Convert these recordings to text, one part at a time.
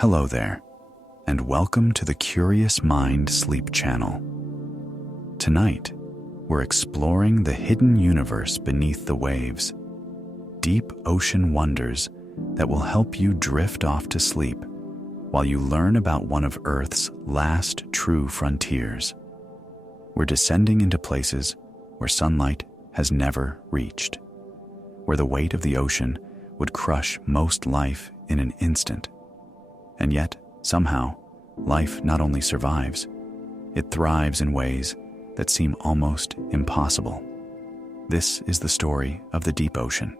Hello there, and welcome to the Curious Mind Sleep Channel. Tonight, we're exploring the hidden universe beneath the waves, deep ocean wonders that will help you drift off to sleep while you learn about one of Earth's last true frontiers. We're descending into places where sunlight has never reached, where the weight of the ocean would crush most life in an instant. And yet, somehow, life not only survives, it thrives in ways that seem almost impossible. This is the story of the deep ocean,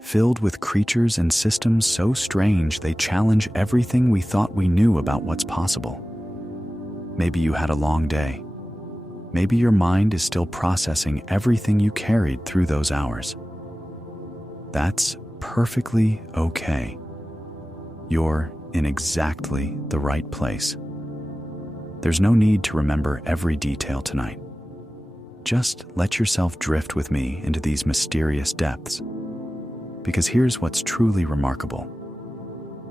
filled with creatures and systems so strange they challenge everything we thought we knew about what's possible. Maybe you had a long day. Maybe your mind is still processing everything you carried through those hours. That's perfectly okay. You're in exactly the right place. There's no need to remember every detail tonight. Just let yourself drift with me into these mysterious depths. Because here's what's truly remarkable.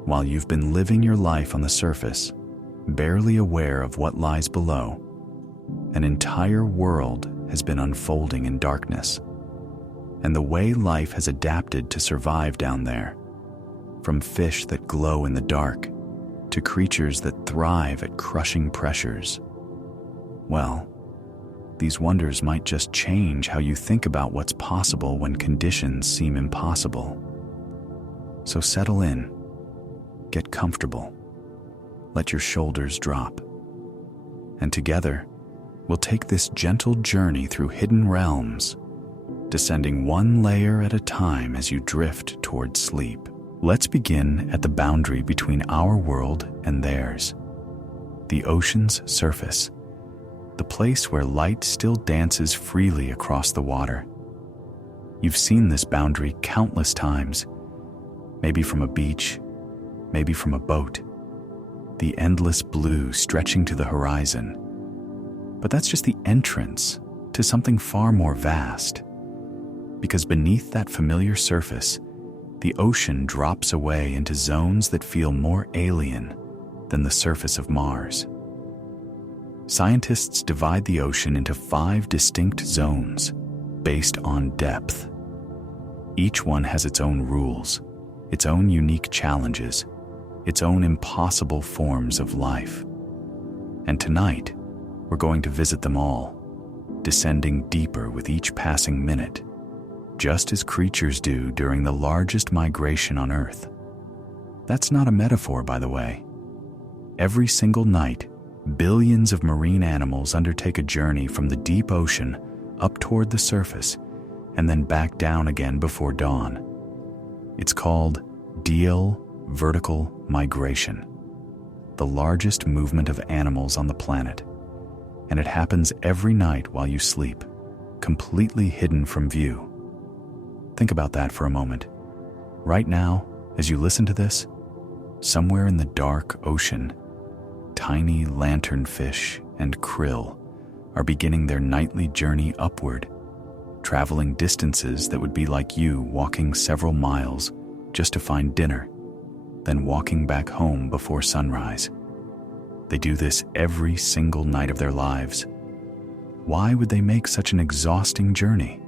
While you've been living your life on the surface, barely aware of what lies below, an entire world has been unfolding in darkness. And the way life has adapted to survive down there, from fish that glow in the dark to creatures that thrive at crushing pressures. Well, these wonders might just change how you think about what's possible when conditions seem impossible. So settle in, get comfortable, let your shoulders drop, and together we'll take this gentle journey through hidden realms, descending one layer at a time as you drift toward sleep. Let's begin at the boundary between our world and theirs, the ocean's surface, the place where light still dances freely across the water. You've seen this boundary countless times, maybe from a beach, maybe from a boat, the endless blue stretching to the horizon. But that's just the entrance to something far more vast, because beneath that familiar surface, the ocean drops away into zones that feel more alien than the surface of Mars. Scientists divide the ocean into 5 distinct zones based on depth. Each one has its own rules, its own unique challenges, its own impossible forms of life. And tonight, we're going to visit them all, descending deeper with each passing minute, just as creatures do during the largest migration on Earth. That's not a metaphor, by the way. Every single night, billions of marine animals undertake a journey from the deep ocean up toward the surface and then back down again before dawn. It's called diel vertical migration, the largest movement of animals on the planet, and it happens every night while you sleep, completely hidden from view. Think about that for a moment. Right now, as you listen to this, somewhere in the dark ocean, tiny lanternfish and krill are beginning their nightly journey upward, traveling distances that would be like you walking several miles just to find dinner, then walking back home before sunrise. They do this every single night of their lives. Why would they make such an exhausting journey?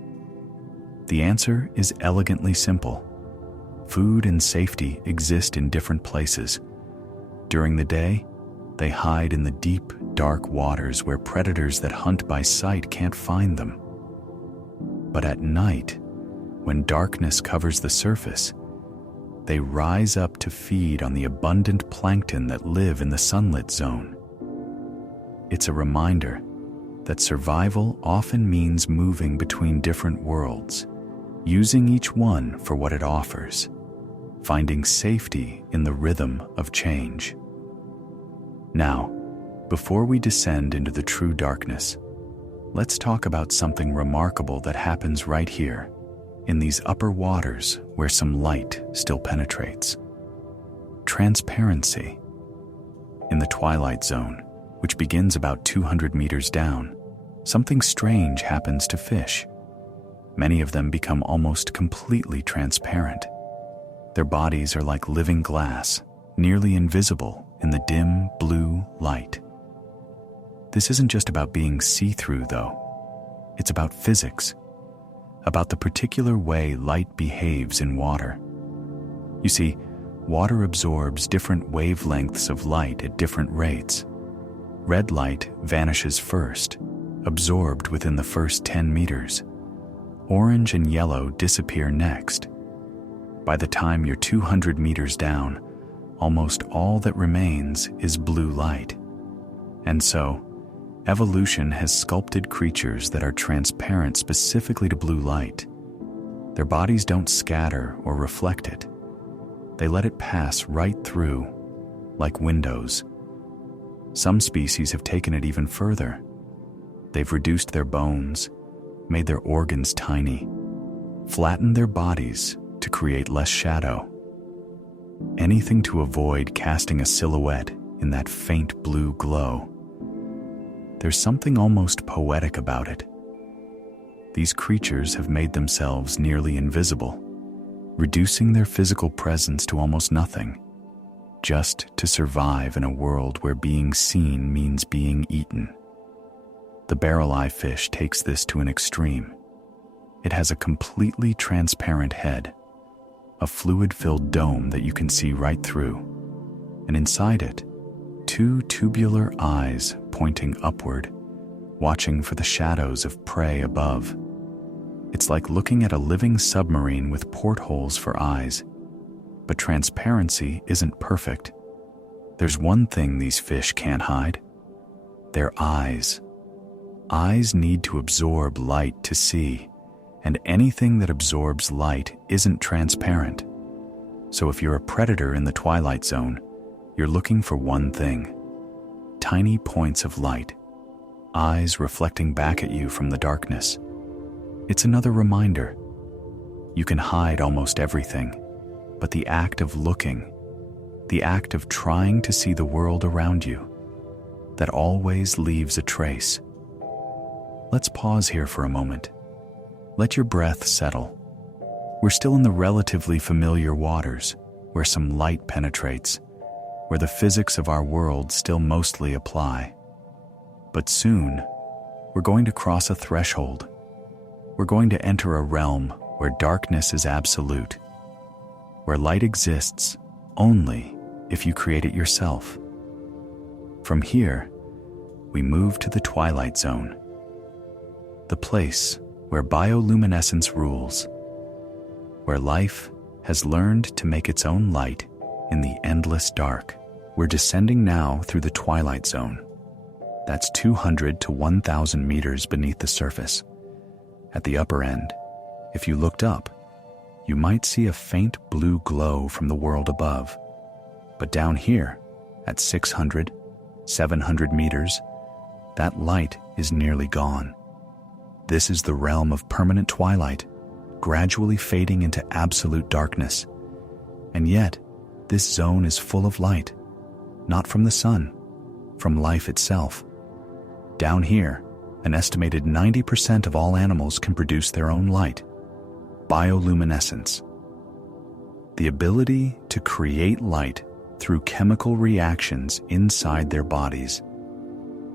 The answer is elegantly simple. Food and safety exist in different places. During the day, they hide in the deep, dark waters where predators that hunt by sight can't find them. But at night, when darkness covers the surface, they rise up to feed on the abundant plankton that live in the sunlit zone. It's a reminder that survival often means moving between different worlds, using each one for what it offers, finding safety in the rhythm of change. Now, before we descend into the true darkness, let's talk about something remarkable that happens right here, in these upper waters where some light still penetrates. Transparency. In the Twilight zone, which begins about 200 meters down, something strange happens to fish. Many of them become almost completely transparent. Their bodies are like living glass, nearly invisible in the dim blue light. This isn't just about being see-through, though. It's about physics, about the particular way light behaves in water. You see, water absorbs different wavelengths of light at different rates. Red light vanishes first, absorbed within the first 10 meters. Orange and yellow disappear next. By the time you're 200 meters down, almost all that remains is blue light. And so, evolution has sculpted creatures that are transparent specifically to blue light. Their bodies don't scatter or reflect it. They let it pass right through, like windows. Some species have taken it even further. They've reduced their bones, made their organs tiny, flattened their bodies to create less shadow. Anything to avoid casting a silhouette in that faint blue glow. There's something almost poetic about it. These creatures have made themselves nearly invisible, reducing their physical presence to almost nothing, just to survive in a world where being seen means being eaten. The barrel-eye fish takes this to an extreme. It has a completely transparent head, a fluid-filled dome that you can see right through, and inside it, two tubular eyes pointing upward, watching for the shadows of prey above. It's like looking at a living submarine with portholes for eyes. But transparency isn't perfect. There's one thing these fish can't hide: their eyes. Eyes need to absorb light to see, and anything that absorbs light isn't transparent. So if you're a predator in the Twilight Zone, you're looking for one thing: tiny points of light, eyes reflecting back at you from the darkness. It's another reminder. You can hide almost everything, but the act of looking, the act of trying to see the world around you, that always leaves a trace. Let's pause here for a moment. Let your breath settle. We're still in the relatively familiar waters, where some light penetrates, where the physics of our world still mostly apply. But soon, we're going to cross a threshold. We're going to enter a realm where darkness is absolute, where light exists only if you create it yourself. From here, we move to the Twilight Zone, the place where bioluminescence rules, where life has learned to make its own light in the endless dark. We're descending now through the Twilight Zone. That's 200 to 1,000 meters beneath the surface. At the upper end, if you looked up, you might see a faint blue glow from the world above. But down here, at 600, 700 meters, that light is nearly gone. This is the realm of permanent twilight, gradually fading into absolute darkness. And yet, this zone is full of light, not from the sun, from life itself. Down here, an estimated 90% of all animals can produce their own light. Bioluminescence. The ability to create light through chemical reactions inside their bodies.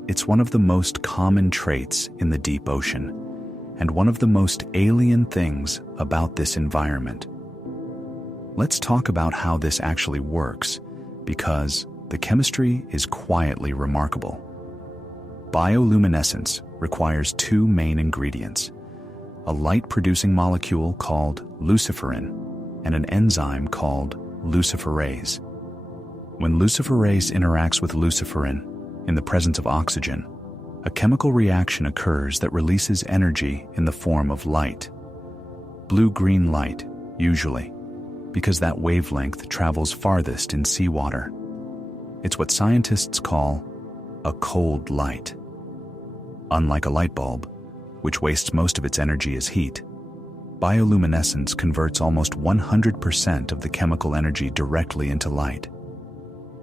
It's one of the most common traits in the deep ocean, and one of the most alien things about this environment. Let's talk about how this actually works, because the chemistry is quietly remarkable. Bioluminescence requires two main ingredients: a light-producing molecule called luciferin and an enzyme called luciferase. When luciferase interacts with luciferin in the presence of oxygen, a chemical reaction occurs that releases energy in the form of light. Blue-green light, usually, because that wavelength travels farthest in seawater. It's what scientists call a cold light. Unlike a light bulb, which wastes most of its energy as heat, bioluminescence converts almost 100% of the chemical energy directly into light.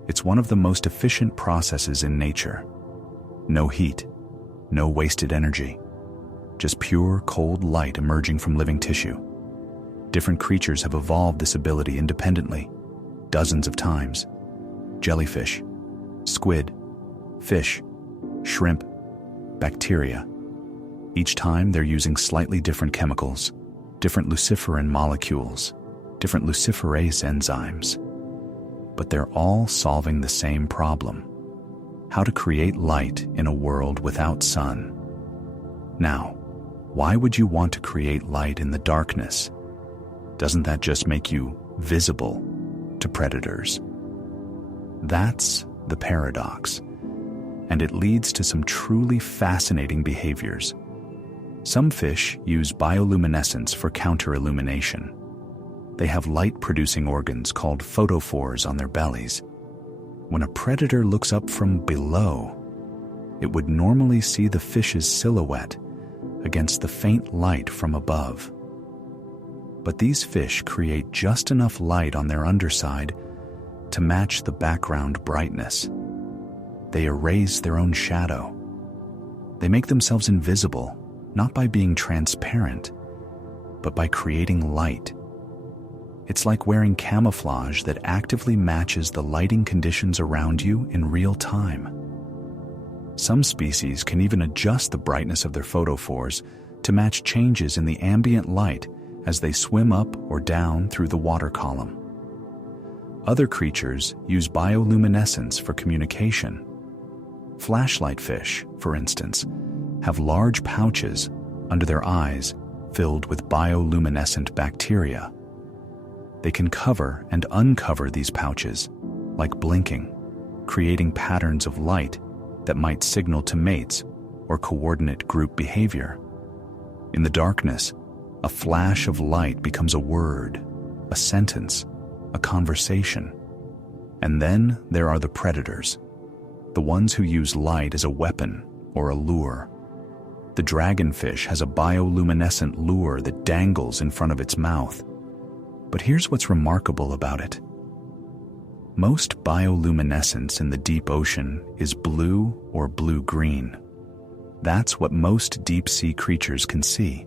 It's one of the most efficient processes in nature. No heat, no wasted energy, just pure cold light emerging from living tissue. Different creatures have evolved this ability independently, dozens of times, jellyfish, squid, fish, shrimp, bacteria. Each time they're using slightly different chemicals, different luciferin molecules, different luciferase enzymes. But they're all solving the same problem: how to create light in a world without sun. Now, why would you want to create light in the darkness? Doesn't that just make you visible to predators? That's the paradox, and it leads to some truly fascinating behaviors. Some fish use bioluminescence for counter-illumination. They have light-producing organs called photophores on their bellies. When a predator looks up from below, it would normally see the fish's silhouette against the faint light from above. But these fish create just enough light on their underside to match the background brightness. They erase their own shadow. They make themselves invisible, not by being transparent, but by creating light. It's like wearing camouflage that actively matches the lighting conditions around you in real time. Some species can even adjust the brightness of their photophores to match changes in the ambient light as they swim up or down through the water column. Other creatures use bioluminescence for communication. Flashlight fish, for instance, have large pouches under their eyes filled with bioluminescent bacteria. They can cover and uncover these pouches, like blinking, creating patterns of light that might signal to mates or coordinate group behavior. In the darkness, a flash of light becomes a word, a sentence, a conversation. And then there are the predators, the ones who use light as a weapon or a lure. The dragonfish has a bioluminescent lure that dangles in front of its mouth. But here's what's remarkable about it. Most bioluminescence in the deep ocean is blue or blue-green. That's what most deep-sea creatures can see.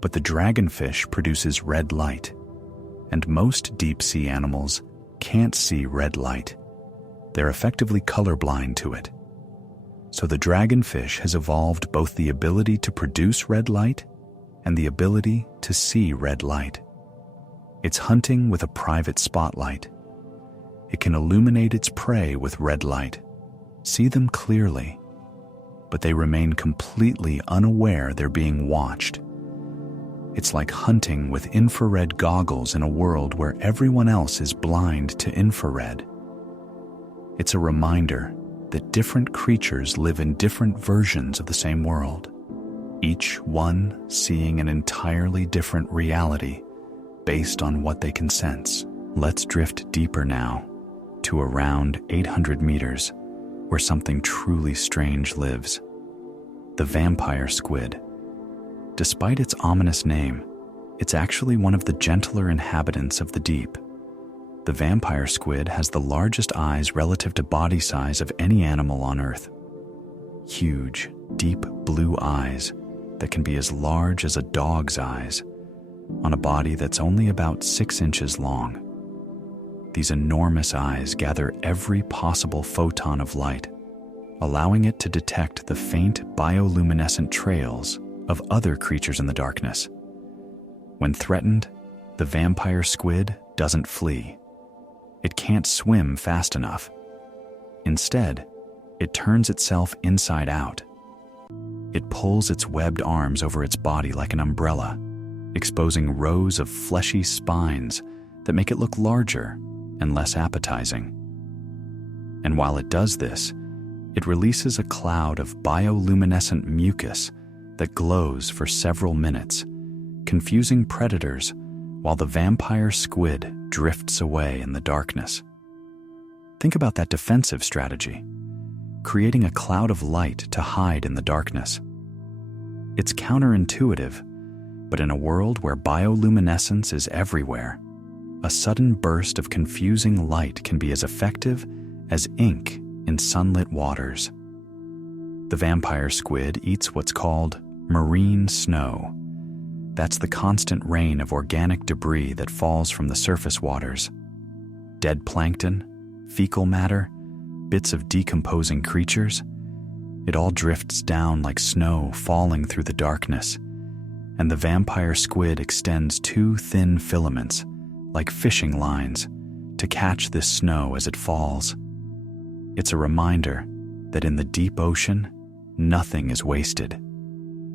But the dragonfish produces red light, and most deep-sea animals can't see red light. They're effectively colorblind to it. So the dragonfish has evolved both the ability to produce red light and the ability to see red light. It's hunting with a private spotlight. It can illuminate its prey with red light, see them clearly, but they remain completely unaware they're being watched. It's like hunting with infrared goggles in a world where everyone else is blind to infrared. It's a reminder that different creatures live in different versions of the same world, each one seeing an entirely different reality based on what they can sense. Let's drift deeper now to around 800 meters, where something truly strange lives: the vampire squid. Despite its ominous name, it's actually one of the gentler inhabitants of the deep. The vampire squid has the largest eyes relative to body size of any animal on Earth. Huge, deep blue eyes that can be as large as a dog's eyes, on a body that's only about 6 inches long. These enormous eyes gather every possible photon of light, allowing it to detect the faint bioluminescent trails of other creatures in the darkness. When threatened, the vampire squid doesn't flee. It can't swim fast enough. Instead, it turns itself inside out. It pulls its webbed arms over its body like an umbrella, exposing rows of fleshy spines that make it look larger and less appetizing. And while it does this, it releases a cloud of bioluminescent mucus that glows for several minutes, confusing predators while the vampire squid drifts away in the darkness. Think about that defensive strategy, creating a cloud of light to hide in the darkness. It's counterintuitive, but in a world where bioluminescence is everywhere, a sudden burst of confusing light can be as effective as ink in sunlit waters. The vampire squid eats what's called marine snow. That's the constant rain of organic debris that falls from the surface waters. Dead plankton, fecal matter, bits of decomposing creatures. It all drifts down like snow falling through the darkness, and the vampire squid extends two thin filaments, like fishing lines, to catch this snow as it falls. It's a reminder that in the deep ocean, nothing is wasted.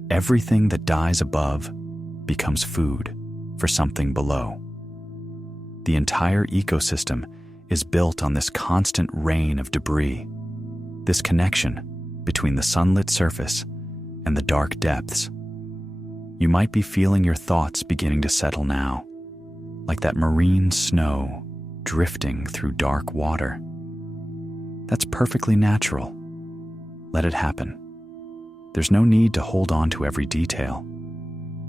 Everything that dies above becomes food for something below. The entire ecosystem is built on this constant rain of debris, this connection between the sunlit surface and the dark depths. You might be feeling your thoughts beginning to settle now, like that marine snow drifting through dark water. That's perfectly natural. Let it happen. There's no need to hold on to every detail.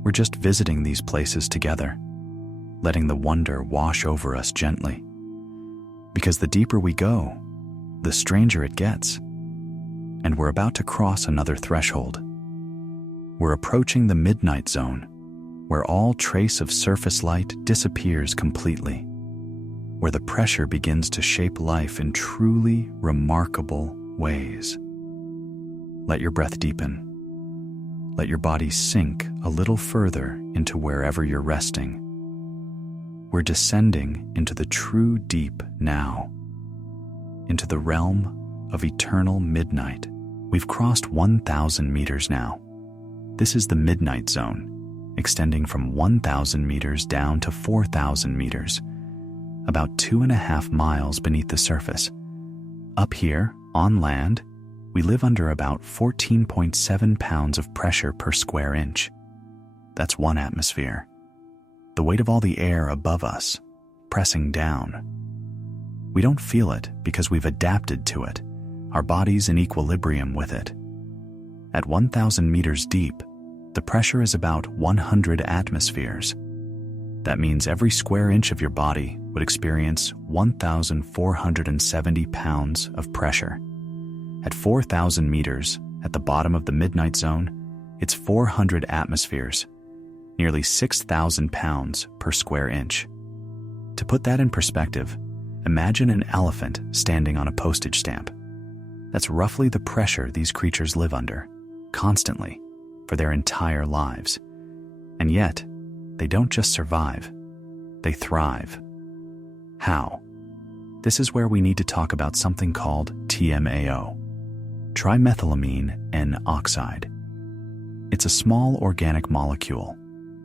We're just visiting these places together, letting the wonder wash over us gently. Because the deeper we go, the stranger it gets. And we're about to cross another threshold. We're approaching the midnight zone, where all trace of surface light disappears completely, where the pressure begins to shape life in truly remarkable ways. Let your breath deepen. Let your body sink a little further into wherever you're resting. We're descending into the true deep now, into the realm of eternal midnight. We've crossed 1,000 meters now. This is the midnight zone, extending from 1,000 meters down to 4,000 meters, about 2.5 miles beneath the surface. Up here, on land, we live under about 14.7 pounds of pressure per square inch. That's 1 atmosphere. The weight of all the air above us, pressing down. We don't feel it because we've adapted to it. Our body's in equilibrium with it. At 1,000 meters deep, the pressure is about 100 atmospheres. That means every square inch of your body would experience 1,470 pounds of pressure. At 4,000 meters, at the bottom of the midnight zone, it's 400 atmospheres, nearly 6,000 pounds per square inch. To put that in perspective, imagine an elephant standing on a postage stamp. That's roughly the pressure these creatures live under, constantly, for their entire lives. And yet, they don't just survive, they thrive. How? This is where we need to talk about something called TMAO, trimethylamine N-oxide. It's a small organic molecule,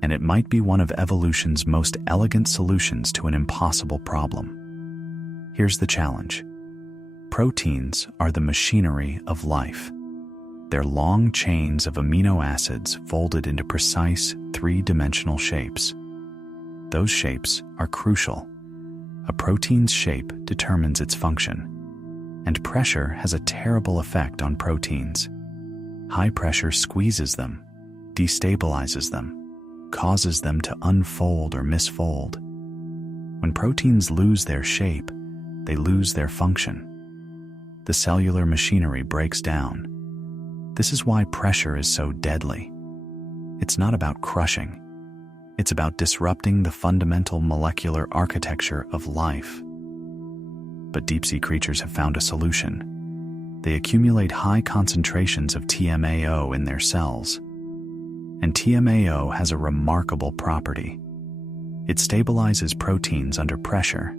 and it might be one of evolution's most elegant solutions to an impossible problem. Here's the challenge. Proteins are the machinery of life. They're long chains of amino acids folded into precise three-dimensional shapes. Those shapes are crucial. A protein's shape determines its function, and pressure has a terrible effect on proteins. High pressure squeezes them, destabilizes them, causes them to unfold or misfold. When proteins lose their shape, they lose their function. The cellular machinery breaks down. This is why pressure is so deadly. It's not about crushing. It's about disrupting the fundamental molecular architecture of life. But deep-sea creatures have found a solution. They accumulate high concentrations of TMAO in their cells. And TMAO has a remarkable property. It stabilizes proteins under pressure.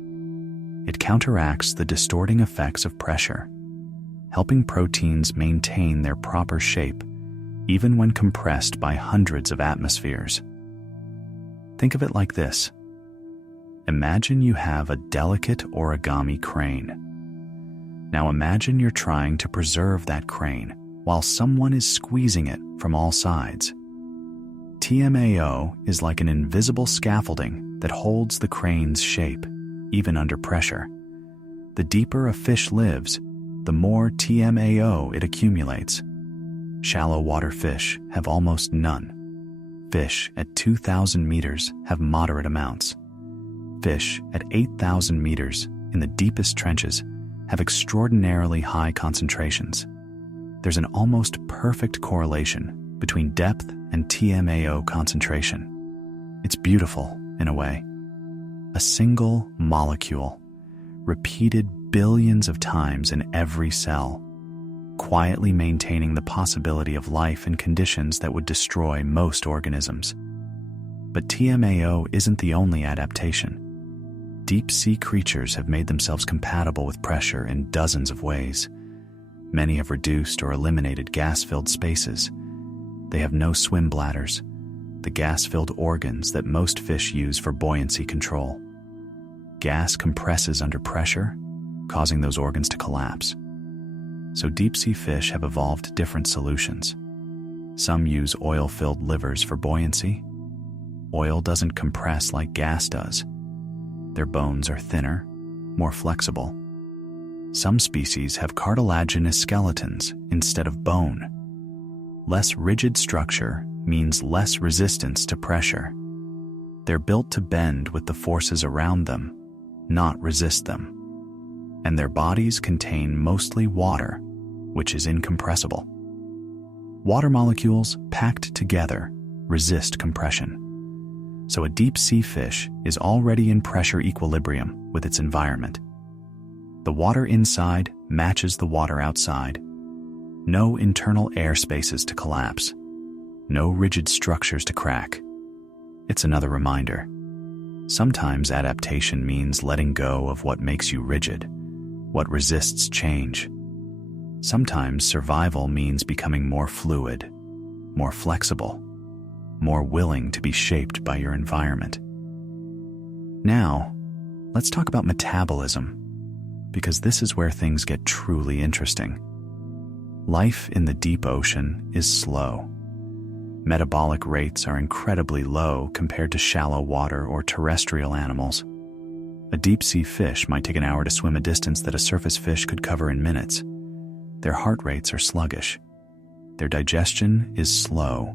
It counteracts the distorting effects of pressure, helping proteins maintain their proper shape even when compressed by hundreds of atmospheres. Think of it like this. Imagine you have a delicate origami crane. Now imagine you're trying to preserve that crane while someone is squeezing it from all sides. TMAO is like an invisible scaffolding that holds the crane's shape, even under pressure. The deeper a fish lives, the more TMAO it accumulates. Shallow water fish have almost none. Fish at 2,000 meters have moderate amounts. Fish at 8,000 meters in the deepest trenches have extraordinarily high concentrations. There's an almost perfect correlation between depth and TMAO concentration. It's beautiful, in a way. A single molecule, repeated billions of times in every cell, quietly maintaining the possibility of life in conditions that would destroy most organisms. But TMAO isn't the only adaptation. Deep-sea creatures have made themselves compatible with pressure in dozens of ways. Many have reduced or eliminated gas-filled spaces. They have no swim bladders, the gas-filled organs that most fish use for buoyancy control. Gas compresses under pressure, causing those organs to collapse. So deep-sea fish have evolved different solutions. Some use oil-filled livers for buoyancy. Oil doesn't compress like gas does. Their bones are thinner, more flexible. Some species have cartilaginous skeletons instead of bone. Less rigid structure means less resistance to pressure. They're built to bend with the forces around them, not resist them. And their bodies contain mostly water, which is incompressible. Water molecules packed together resist compression. So a deep-sea fish is already in pressure equilibrium with its environment. The water inside matches the water outside. No internal air spaces to collapse. No rigid structures to crack. It's another reminder. Sometimes adaptation means letting go of what makes you rigid, what resists change. Sometimes survival means becoming more fluid, more flexible, more willing to be shaped by your environment. Now, let's talk about metabolism, because this is where things get truly interesting. Life in the deep ocean is slow. Metabolic rates are incredibly low compared to shallow water or terrestrial animals. A deep-sea fish might take an hour to swim a distance that a surface fish could cover in minutes. Their heart rates are sluggish. Their digestion is slow.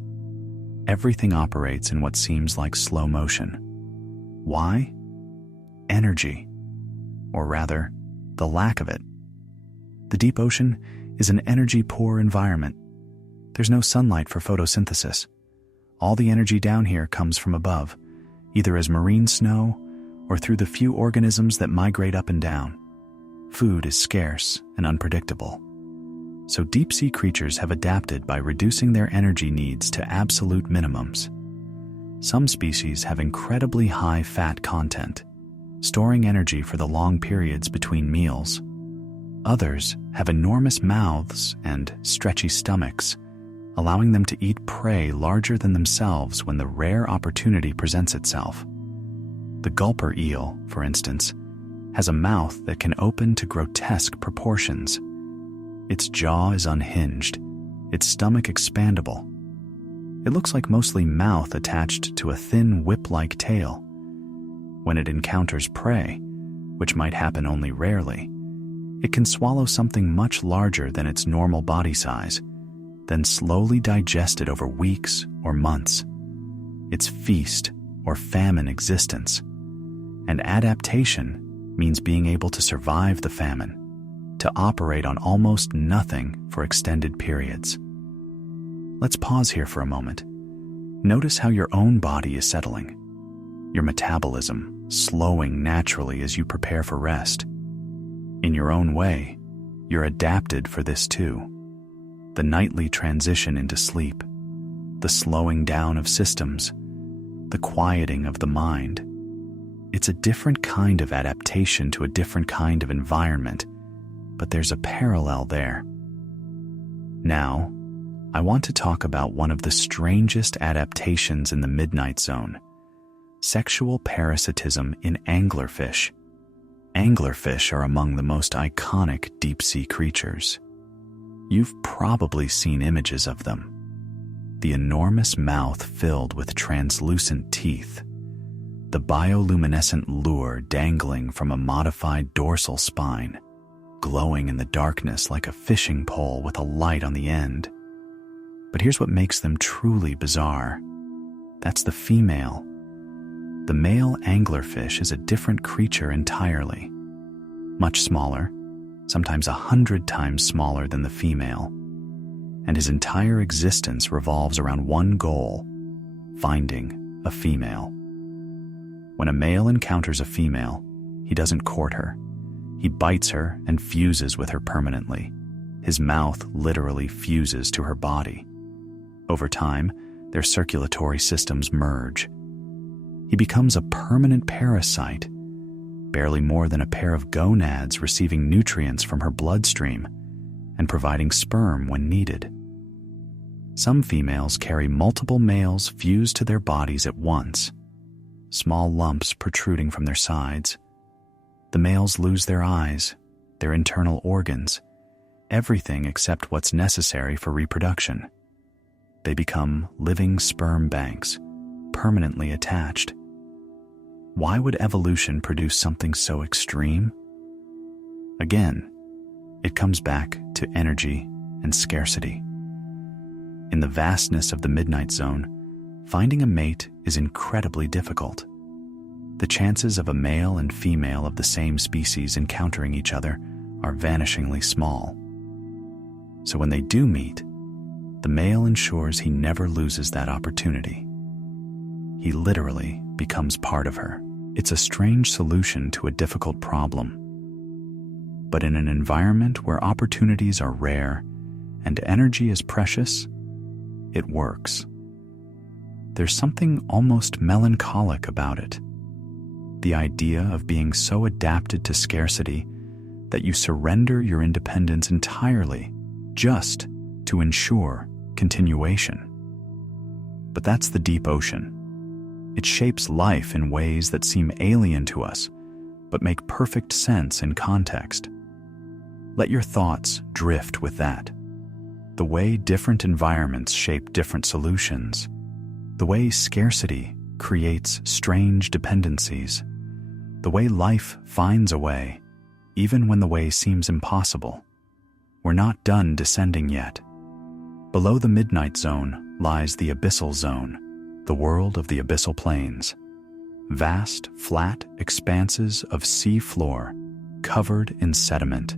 Everything operates in what seems like slow motion. Why? Energy. Or rather, the lack of it. The deep ocean is an energy-poor environment. There's no sunlight for photosynthesis. All the energy down here comes from above, either as marine snow or through the few organisms that migrate up and down. Food is scarce and unpredictable. So deep-sea creatures have adapted by reducing their energy needs to absolute minimums. Some species have incredibly high fat content, storing energy for the long periods between meals. Others have enormous mouths and stretchy stomachs, allowing them to eat prey larger than themselves when the rare opportunity presents itself. The gulper eel, for instance, has a mouth that can open to grotesque proportions. Its jaw is unhinged, its stomach expandable. It looks like mostly mouth attached to a thin whip-like tail. When it encounters prey, which might happen only rarely, it can swallow something much larger than its normal body size, then slowly digest it over weeks or months. It's feast or famine existence. And adaptation means being able to survive the famine, to operate on almost nothing for extended periods. Let's pause here for a moment. Notice how your own body is settling, your metabolism slowing naturally as you prepare for rest. In your own way, you're adapted for this too. The nightly transition into sleep, the slowing down of systems, the quieting of the mind. It's a different kind of adaptation to a different kind of environment, but there's a parallel there. Now, I want to talk about one of the strangest adaptations in the midnight zone: sexual parasitism in anglerfish. Anglerfish are among the most iconic deep-sea creatures. You've probably seen images of them. The enormous mouth filled with translucent teeth, the bioluminescent lure dangling from a modified dorsal spine, glowing in the darkness like a fishing pole with a light on the end. But here's what makes them truly bizarre. That's the female. The male anglerfish is a different creature entirely. Much smaller, sometimes 100 times smaller than the female. And his entire existence revolves around one goal: finding a female. When a male encounters a female, he doesn't court her. He bites her and fuses with her permanently. His mouth literally fuses to her body. Over time, their circulatory systems merge. He becomes a permanent parasite, barely more than a pair of gonads receiving nutrients from her bloodstream and providing sperm when needed. Some females carry multiple males fused to their bodies at once, small lumps protruding from their sides. The males lose their eyes, their internal organs, everything except what's necessary for reproduction. They become living sperm banks, permanently attached. Why would evolution produce something so extreme? Again, it comes back to energy and scarcity. In the vastness of the Midnight Zone, finding a mate is incredibly difficult. The chances of a male and female of the same species encountering each other are vanishingly small. So when they do meet, the male ensures he never loses that opportunity. He literally becomes part of her. It's a strange solution to a difficult problem. But in an environment where opportunities are rare and energy is precious, it works. There's something almost melancholic about it. The idea of being so adapted to scarcity that you surrender your independence entirely just to ensure continuation. But that's the deep ocean. It shapes life in ways that seem alien to us, but make perfect sense in context. Let your thoughts drift with that. The way different environments shape different solutions, the way scarcity creates strange dependencies, the way life finds a way, even when the way seems impossible. We're not done descending yet. Below the Midnight Zone lies the Abyssal Zone, the world of the abyssal plains. Vast, flat expanses of sea floor covered in sediment.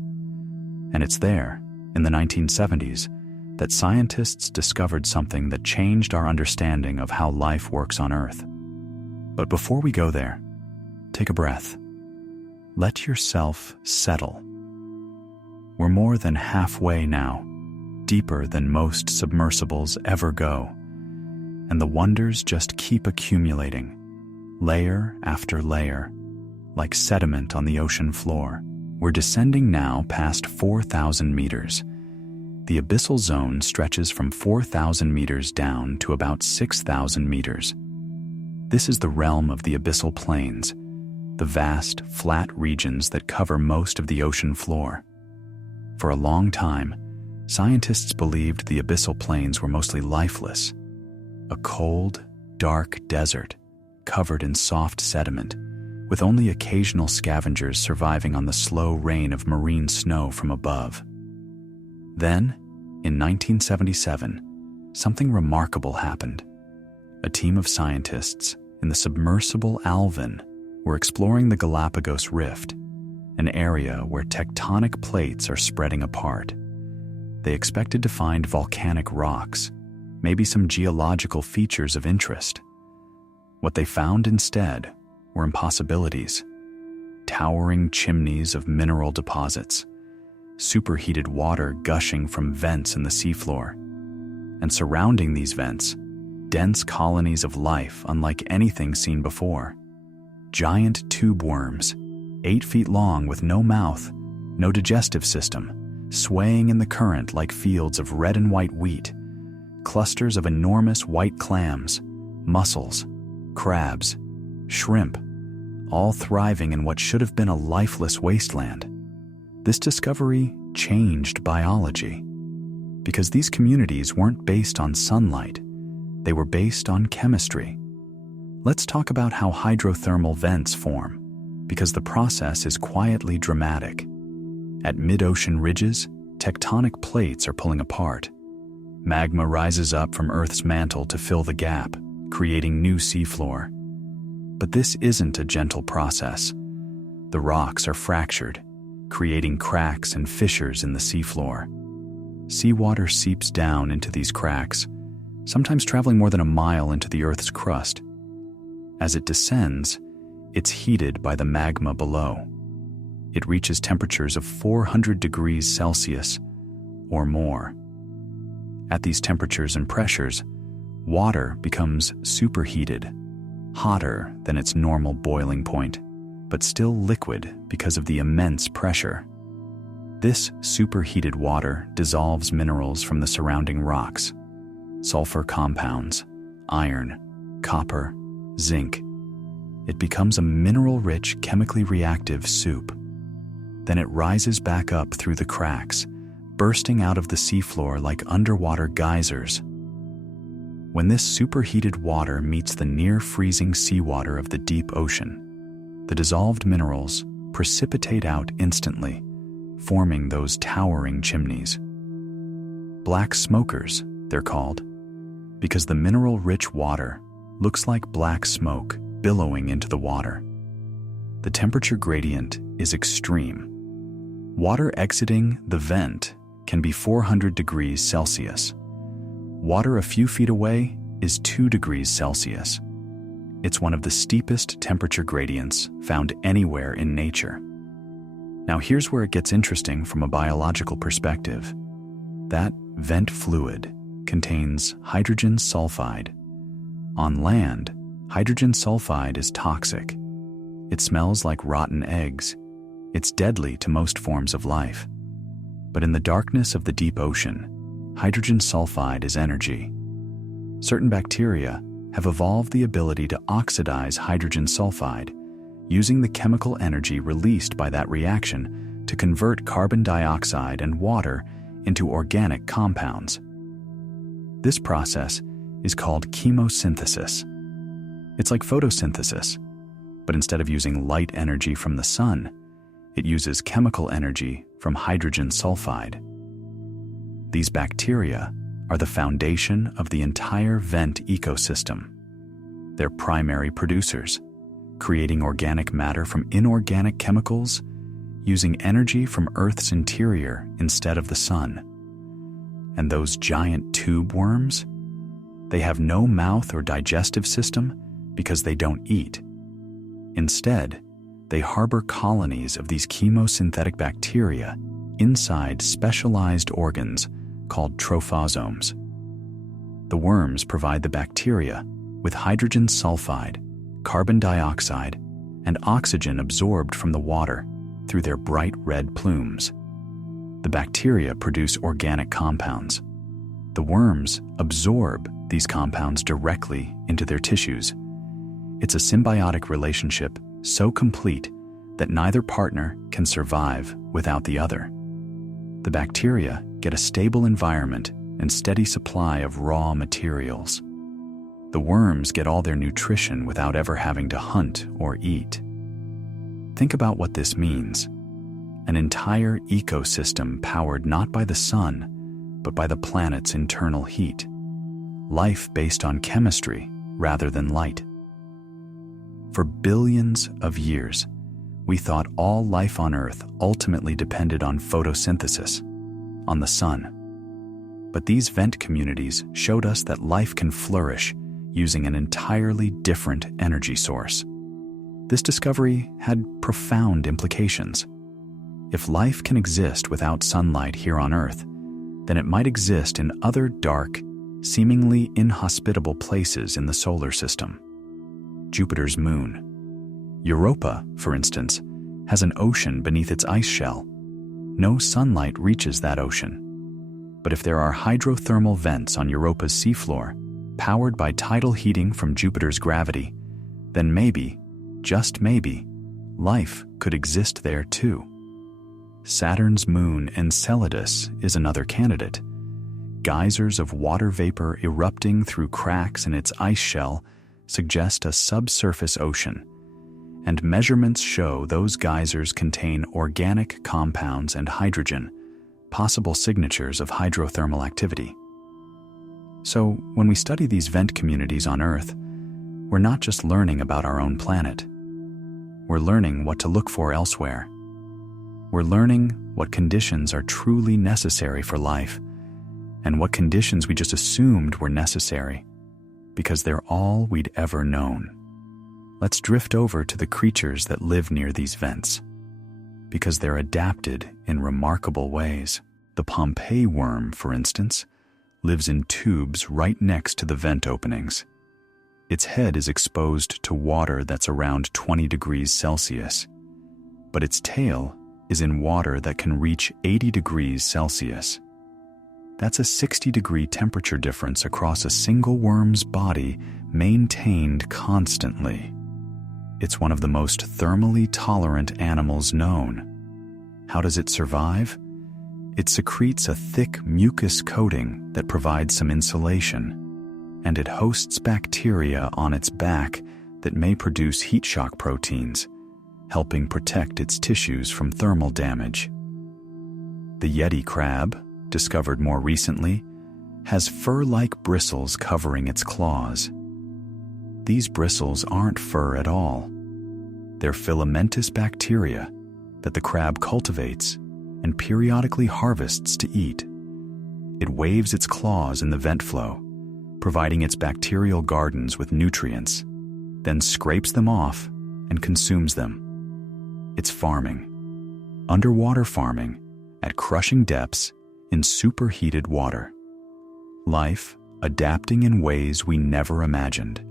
And it's there, in the 1970s, that scientists discovered something that changed our understanding of how life works on Earth. But before we go there, take a breath. Let yourself settle. We're more than halfway now, deeper than most submersibles ever go, and the wonders just keep accumulating, layer after layer, like sediment on the ocean floor. We're descending now past 4,000 meters. The abyssal zone stretches from 4,000 meters down to about 6,000 meters. This is the realm of the abyssal plains, the vast, flat regions that cover most of the ocean floor. For a long time, scientists believed the abyssal plains were mostly lifeless, a cold, dark desert covered in soft sediment, with only occasional scavengers surviving on the slow rain of marine snow from above. Then, in 1977, something remarkable happened. A team of scientists in the submersible Alvin were exploring the Galapagos Rift, an area where tectonic plates are spreading apart. They expected to find volcanic rocks, maybe some geological features of interest. What they found instead were impossibilities: towering chimneys of mineral deposits, superheated water gushing from vents in the seafloor, and surrounding these vents, dense colonies of life unlike anything seen before. Giant tube worms, 8 feet long with no mouth, no digestive system, swaying in the current like fields of red and white wheat, clusters of enormous white clams, mussels, crabs, shrimp, all thriving in what should have been a lifeless wasteland. This discovery changed biology, because these communities weren't based on sunlight, they were based on chemistry. Let's talk about how hydrothermal vents form, because the process is quietly dramatic. At mid-ocean ridges, tectonic plates are pulling apart. Magma rises up from Earth's mantle to fill the gap, creating new seafloor. But this isn't a gentle process. The rocks are fractured, creating cracks and fissures in the seafloor. Seawater seeps down into these cracks, sometimes traveling more than a mile into the Earth's crust. As it descends, it's heated by the magma below. it reaches temperatures of 400 degrees Celsius or more. At these temperatures and pressures, water becomes superheated, hotter than its normal boiling point, but still liquid because of the immense pressure. This superheated water dissolves minerals from the surrounding rocks, sulfur compounds, iron, copper, zinc. It becomes a mineral-rich, chemically reactive soup. Then it rises back up through the cracks, bursting out of the seafloor like underwater geysers. When this superheated water meets the near-freezing seawater of the deep ocean, the dissolved minerals precipitate out instantly, forming those towering chimneys. Black smokers, they're called, because the mineral-rich water looks like black smoke billowing into the water. The temperature gradient is extreme. Water exiting the vent can be 400 degrees Celsius. Water a few feet away is 2 degrees Celsius. It's one of the steepest temperature gradients found anywhere in nature. Now here's where it gets interesting from a biological perspective. That vent fluid contains hydrogen sulfide. On land, hydrogen sulfide is toxic. It smells like rotten eggs. It's deadly to most forms of life. But in the darkness of the deep ocean, hydrogen sulfide is energy. Certain bacteria have evolved the ability to oxidize hydrogen sulfide, using the chemical energy released by that reaction to convert carbon dioxide and water into organic compounds. This process is called chemosynthesis. It's like photosynthesis, but instead of using light energy from the sun, it uses chemical energy from hydrogen sulfide. These bacteria are the foundation of the entire vent ecosystem. They're primary producers, creating organic matter from inorganic chemicals, using energy from Earth's interior instead of the sun. And those giant tube worms? They have no mouth or digestive system because they don't eat. Instead, they harbor colonies of these chemosynthetic bacteria inside specialized organs called trophosomes. The worms provide the bacteria with hydrogen sulfide, carbon dioxide, and oxygen absorbed from the water through their bright red plumes. The bacteria produce organic compounds. The worms absorb these compounds directly into their tissues. It's a symbiotic relationship so complete that neither partner can survive without the other. The bacteria get a stable environment and steady supply of raw materials. The worms get all their nutrition without ever having to hunt or eat. Think about what this means. An entire ecosystem powered not by the sun, but by the planet's internal heat. Life based on chemistry rather than light. For billions of years, we thought all life on Earth ultimately depended on photosynthesis, on the sun. But these vent communities showed us that life can flourish using an entirely different energy source. This discovery had profound implications. If life can exist without sunlight here on Earth, then it might exist in other dark, seemingly inhospitable places in the solar system. Jupiter's moon. Europa, for instance, has an ocean beneath its ice shell. No sunlight reaches that ocean. But if there are hydrothermal vents on Europa's seafloor, powered by tidal heating from Jupiter's gravity, then maybe, just maybe, life could exist there too. Saturn's moon Enceladus is another candidate. Geysers of water vapor erupting through cracks in its ice shell suggest a subsurface ocean, and measurements show those geysers contain organic compounds and hydrogen, possible signatures of hydrothermal activity. So, when we study these vent communities on Earth, we're not just learning about our own planet. We're learning what to look for elsewhere. We're learning what conditions are truly necessary for life, and what conditions we just assumed were necessary, because they're all we'd ever known. Let's drift over to the creatures that live near these vents. because they're adapted in remarkable ways. The Pompeii worm, for instance, lives in tubes right next to the vent openings. Its head is exposed to water that's around 20 degrees Celsius, but its tail is in water that can reach 80 degrees Celsius. That's a 60-degree temperature difference across a single worm's body, maintained constantly. It's one of the most thermally tolerant animals known. How does it survive? It secretes a thick mucus coating that provides some insulation, and it hosts bacteria on its back that may produce heat shock proteins, helping protect its tissues from thermal damage. The Yeti crab, discovered more recently, has fur-like bristles covering its claws. These bristles aren't fur at all. They're filamentous bacteria that the crab cultivates and periodically harvests to eat. It waves its claws in the vent flow, providing its bacterial gardens with nutrients, then scrapes them off and consumes them. It's farming. Underwater farming at crushing depths in superheated water. Life adapting in ways we never imagined.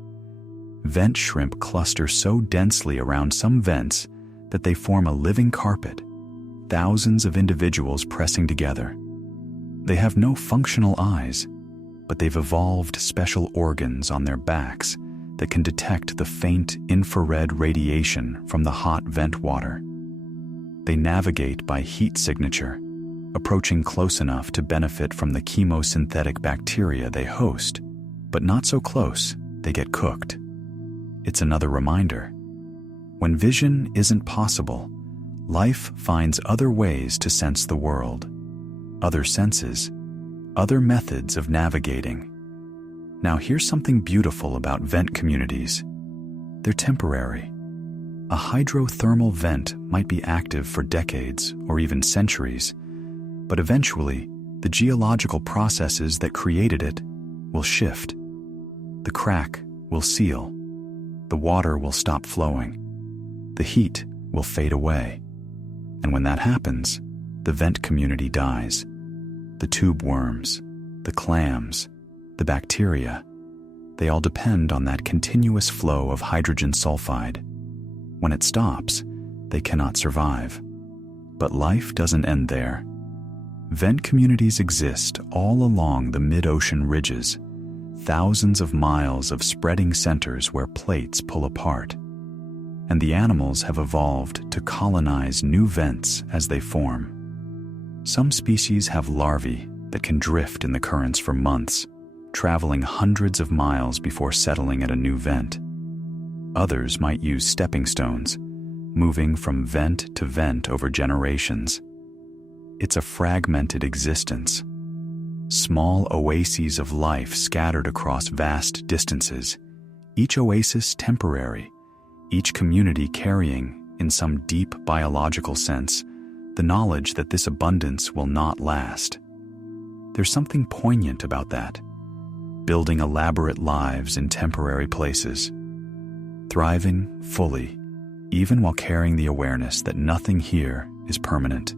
Vent shrimp cluster so densely around some vents that they form a living carpet, thousands of individuals pressing together. They have no functional eyes, but they've evolved special organs on their backs that can detect the faint infrared radiation from the hot vent water. They navigate by heat signature, approaching close enough to benefit from the chemosynthetic bacteria they host, but not so close they get cooked. It's another reminder. When vision isn't possible, life finds other ways to sense the world, other senses, other methods of navigating. Now here's something beautiful about vent communities. They're temporary. A hydrothermal vent might be active for decades or even centuries, but eventually the geological processes that created it will shift. The crack will seal. The water will stop flowing. The heat will fade away. And when that happens, the vent community dies. The tube worms, the clams, the bacteria, they all depend on that continuous flow of hydrogen sulfide. When it stops, they cannot survive. But life doesn't end there. Vent communities exist all along the mid-ocean ridges, thousands of miles of spreading centers where plates pull apart. And the animals have evolved to colonize new vents as they form. Some species have larvae that can drift in the currents for months, traveling hundreds of miles before settling at a new vent. Others might use stepping stones, moving from vent to vent over generations. It's a fragmented existence. Small oases of life scattered across vast distances, each oasis temporary, each community carrying, in some deep biological sense, the knowledge that this abundance will not last. There's something poignant about that, building elaborate lives in temporary places, thriving fully, even while carrying the awareness that nothing here is permanent.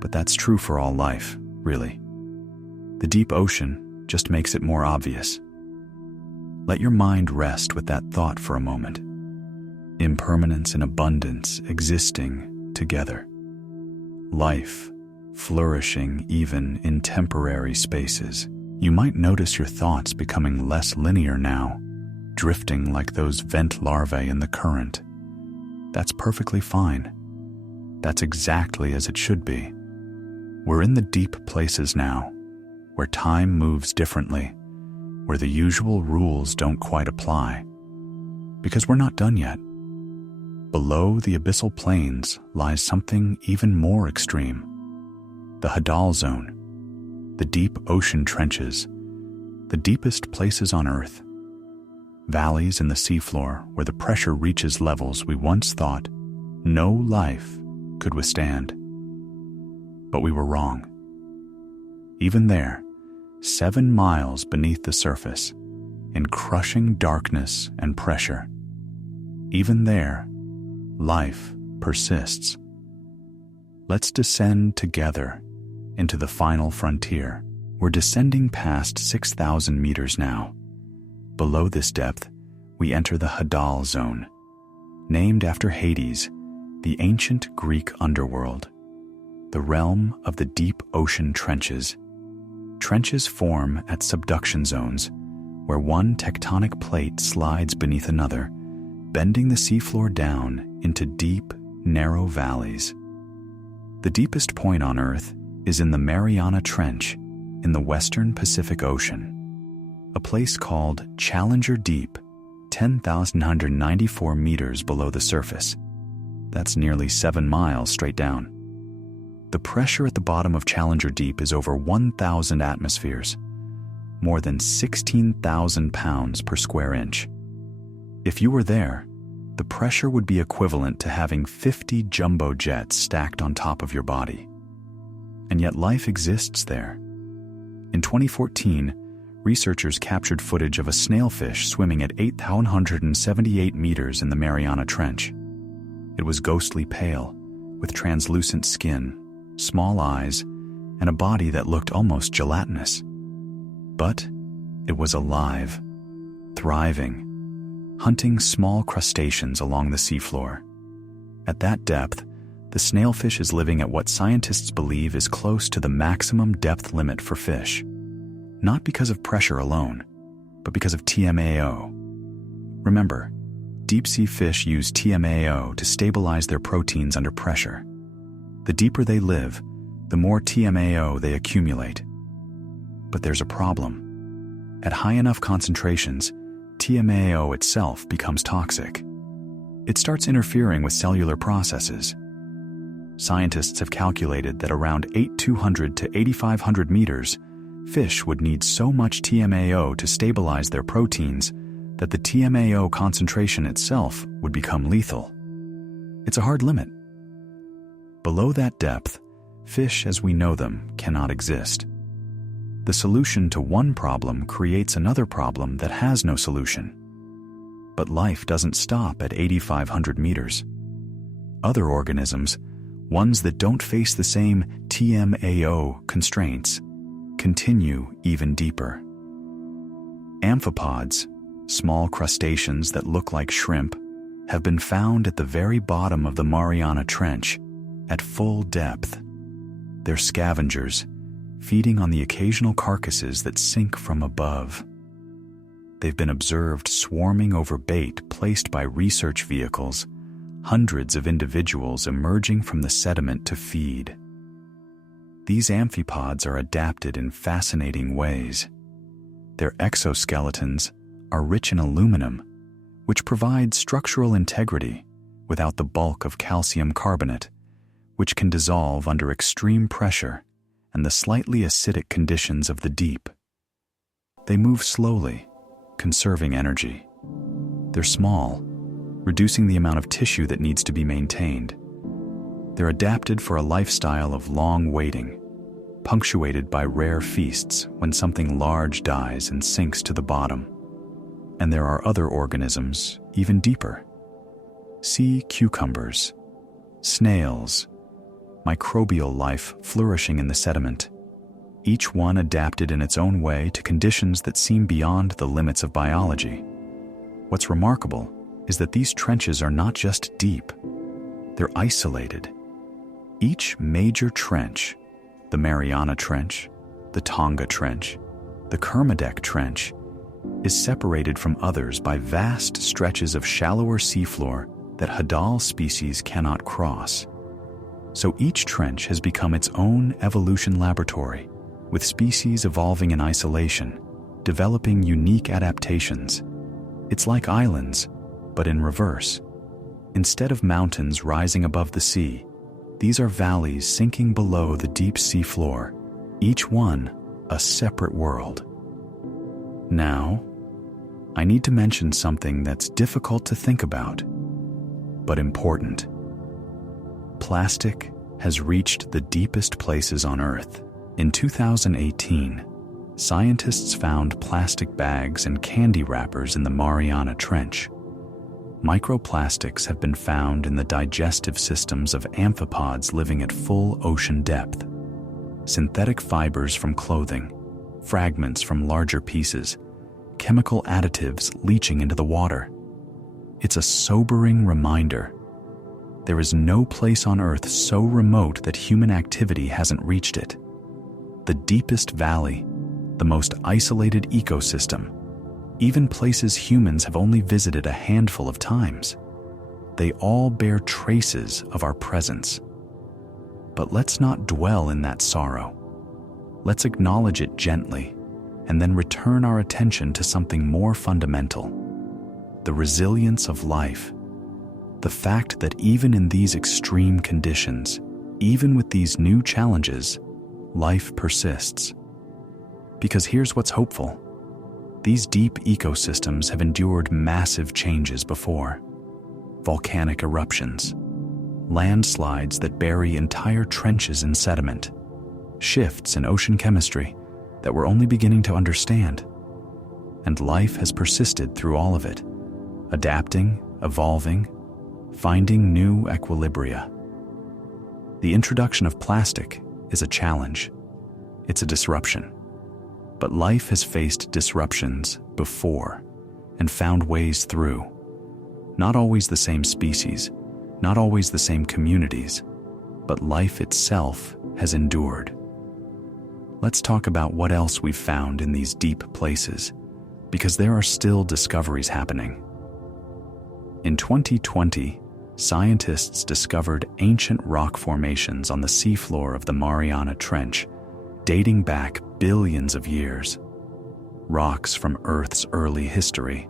But that's true for all life, really. The deep ocean just makes it more obvious. Let your mind rest with that thought for a moment. Impermanence and abundance existing together. Life flourishing even in temporary spaces. You might notice your thoughts becoming less linear now, drifting like those vent larvae in the current. That's perfectly fine. That's exactly as it should be. We're in the deep places now, where time moves differently, where the usual rules don't quite apply. Because we're not done yet. Below the abyssal plains lies something even more extreme. The Hadal zone, the deep ocean trenches, the deepest places on Earth. Valleys in the seafloor where the pressure reaches levels we once thought no life could withstand. But we were wrong. Even there, 7 miles beneath the surface, in crushing darkness and pressure, even there, life persists. Let's descend together into the final frontier. We're descending past 6,000 meters now. Below this depth, we enter the Hadal zone, named after Hades, the ancient Greek underworld, the realm of the deep ocean trenches. Trenches form at subduction zones, where one tectonic plate slides beneath another, bending the seafloor down into deep, narrow valleys. The deepest point on Earth is in the Mariana Trench in the western Pacific Ocean, a place called Challenger Deep, 10,194 meters below the surface. That's nearly 7 miles straight down. The pressure at the bottom of Challenger Deep is over 1,000 atmospheres, more than 16,000 pounds per square inch. If you were there, the pressure would be equivalent to having 50 jumbo jets stacked on top of your body. And yet life exists there. In 2014, researchers captured footage of a snailfish swimming at 8,178 meters in the Mariana Trench. It was ghostly pale, with translucent skin, small eyes, and a body that looked almost gelatinous. But it was alive, thriving, hunting small crustaceans along the seafloor. At that depth, the snailfish is living at what scientists believe is close to the maximum depth limit for fish, not because of pressure alone, but because of TMAO. Remember, deep-sea fish use TMAO to stabilize their proteins under pressure. The deeper they live, the more TMAO they accumulate. But there's a problem. At high enough concentrations, TMAO itself becomes toxic. It starts interfering with cellular processes. Scientists have calculated that around 8,200 to 8,500 meters, fish would need so much TMAO to stabilize their proteins that the TMAO concentration itself would become lethal. It's a hard limit. Below that depth, fish as we know them cannot exist. The solution to one problem creates another problem that has no solution. But life doesn't stop at 8,500 meters. Other organisms, ones that don't face the same TMAO constraints, continue even deeper. Amphipods, small crustaceans that look like shrimp, have been found at the very bottom of the Mariana Trench, at full depth. They're scavengers, feeding on the occasional carcasses that sink from above. They've been observed swarming over bait placed by research vehicles, hundreds of individuals emerging from the sediment to feed. These amphipods are adapted in fascinating ways. Their exoskeletons are rich in aluminum, which provides structural integrity without the bulk of calcium carbonate, which can dissolve under extreme pressure and the slightly acidic conditions of the deep. They move slowly, conserving energy. They're small, reducing the amount of tissue that needs to be maintained. They're adapted for a lifestyle of long waiting, punctuated by rare feasts when something large dies and sinks to the bottom. And there are other organisms even deeper. Sea cucumbers, snails, microbial life flourishing in the sediment, each one adapted in its own way to conditions that seem beyond the limits of biology. What's remarkable is that these trenches are not just deep, they're isolated. Each major trench, the Mariana Trench, the Tonga Trench, the Kermadec Trench, is separated from others by vast stretches of shallower seafloor that Hadal species cannot cross. So each trench has become its own evolution laboratory, with species evolving in isolation, developing unique adaptations. It's like islands, but in reverse. Instead of mountains rising above the sea, these are valleys sinking below the deep sea floor, each one a separate world. Now, I need to mention something that's difficult to think about, but important. Plastic has reached the deepest places on Earth. In 2018, scientists found plastic bags and candy wrappers in the Mariana Trench. Microplastics have been found in the digestive systems of amphipods living at full ocean depth. Synthetic fibers from clothing, fragments from larger pieces, chemical additives leaching into the water. It's a sobering reminder. There is no place on Earth so remote that human activity hasn't reached it. The deepest valley, the most isolated ecosystem, even places humans have only visited a handful of times. They all bear traces of our presence. But let's not dwell in that sorrow. Let's acknowledge it gently, and then return our attention to something more fundamental: the resilience of life. The fact that even in these extreme conditions, even with these new challenges, life persists. Because here's what's hopeful. These deep ecosystems have endured massive changes before. Volcanic eruptions, landslides that bury entire trenches in sediment, shifts in ocean chemistry that we're only beginning to understand. And life has persisted through all of it, adapting, evolving, finding new equilibria. The introduction of plastic is a challenge. It's a disruption. But life has faced disruptions before and found ways through. Not always the same species, not always the same communities, but life itself has endured. Let's talk about what else we've found in these deep places, because there are still discoveries happening. In 2020, scientists discovered ancient rock formations on the seafloor of the Mariana Trench, dating back billions of years. Rocks from Earth's early history,